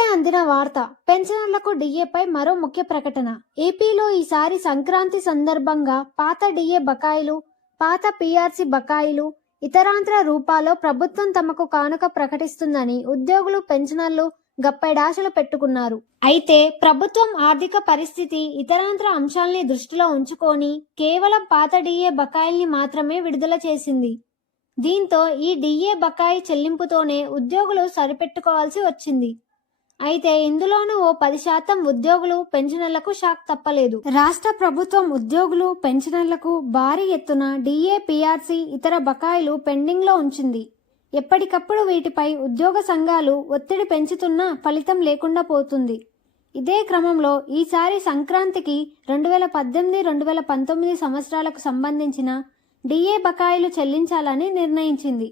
ఇప్పుడే అందిన వార్త పెన్షనర్లకు డిఏపై మరో ముఖ్య ప్రకటన. ఏపీలో ఈసారి సంక్రాంతి సందర్భంగా పాత డిఏ బకాయిలు పాత పీఆర్సీ బకాయిలు ఇతరాంతర రూపాల్లో ప్రభుత్వం తమకు కానుక ప్రకటిస్తుందని ఉద్యోగులు పెన్షనర్లు గప్పైడాశలు పెట్టుకున్నారు. అయితే ప్రభుత్వం ఆర్థిక పరిస్థితి ఇతరాంతర అంశాల్ని దృష్టిలో ఉంచుకొని కేవలం పాత డిఏ బకాయిల్ని మాత్రమే విడుదల చేసింది. దీంతో ఈ డిఏ బకాయి చెల్లింపుతోనే ఉద్యోగులు సరిపెట్టుకోవాల్సి వచ్చింది. అయితే ఇందులోనూ ఓ పది శాతం ఉద్యోగులు పెన్షనర్లకు షాక్ తప్పలేదు. రాష్ట్ర ప్రభుత్వం ఉద్యోగులు పెన్షనర్లకు భారీ ఎత్తున డిఏపిఆర్సి ఇతర బకాయిలు పెండింగ్లో ఉంచింది. ఎప్పటికప్పుడు వీటిపై ఉద్యోగ సంఘాలు ఒత్తిడి పెంచుతున్నా ఫలితం లేకుండా పోతుంది. ఇదే క్రమంలో ఈసారి సంక్రాంతికి రెండు వేల పద్దెనిమిది రెండు వేల పంతొమ్మిది సంవత్సరాలకు సంబంధించిన డిఏ బకాయిలు చెల్లించాలని నిర్ణయించింది.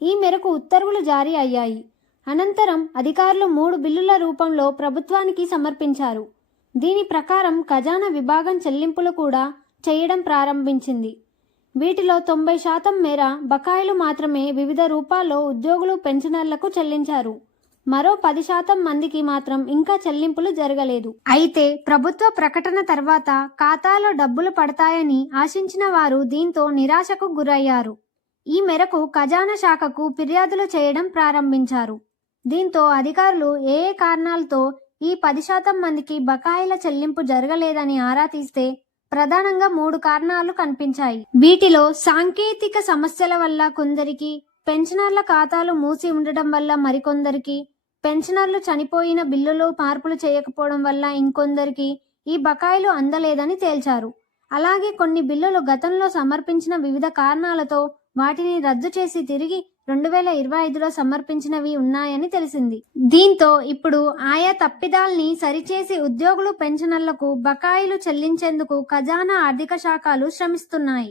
ఈ మేరకు ఉత్తర్వులు జారీ అయ్యాయి. అనంతరం అధికారులు మూడు బిల్లుల రూపంలో ప్రభుత్వానికి సమర్పించారు. దీని ప్రకారం ఖజానా విభాగం చెల్లింపులు కూడా చేయడం ప్రారంభించింది. వీటిలో తొంభై శాతం మేర బకాయిలు మాత్రమే వివిధ రూపాల్లో ఉద్యోగులు పెన్షనర్లకు చెల్లించారు. మరో పది శాతం మందికి మాత్రం ఇంకా చెల్లింపులు జరగలేదు. అయితే ప్రభుత్వ ప్రకటన తర్వాత ఖాతాలో డబ్బులు పడతాయని ఆశించిన వారు దీంతో నిరాశకు గురయ్యారు. ఈ మేరకు ఖజానా శాఖకు ఫిర్యాదులు చేయడం ప్రారంభించారు. దీంతో అధికారులు ఏ కారణాలతో ఈ పది శాతం మందికి బకాయిల చెల్లింపు జరగలేదని ఆరా తీస్తే ప్రధానంగా మూడు కారణాలు కనిపించాయి. వీటిలో సాంకేతిక సమస్యల వల్ల కొందరికి పెన్షనర్ల ఖాతాలు మూసి ఉండటం వల్ల మరికొందరికి పెన్షనర్లు చనిపోయిన బిల్లులు మార్పులు చేయకపోవడం వల్ల ఇంకొందరికి ఈ బకాయిలు అందలేదని తేల్చారు. అలాగే కొన్ని బిల్లులు గతంలో సమర్పించిన వివిధ కారణాలతో వాటిని రద్దు చేసి తిరిగి రెండు వేల ఇరవై ఐదులో సమర్పించినవి ఉన్నాయని తెలిసింది. దీంతో ఇప్పుడు ఆయా తప్పిదాల్ని సరిచేసి ఉద్యోగులు పెన్షనర్లకు బకాయిలు చెల్లించేందుకు ఖజానా ఆర్థిక శాఖలు శ్రమిస్తున్నాయి.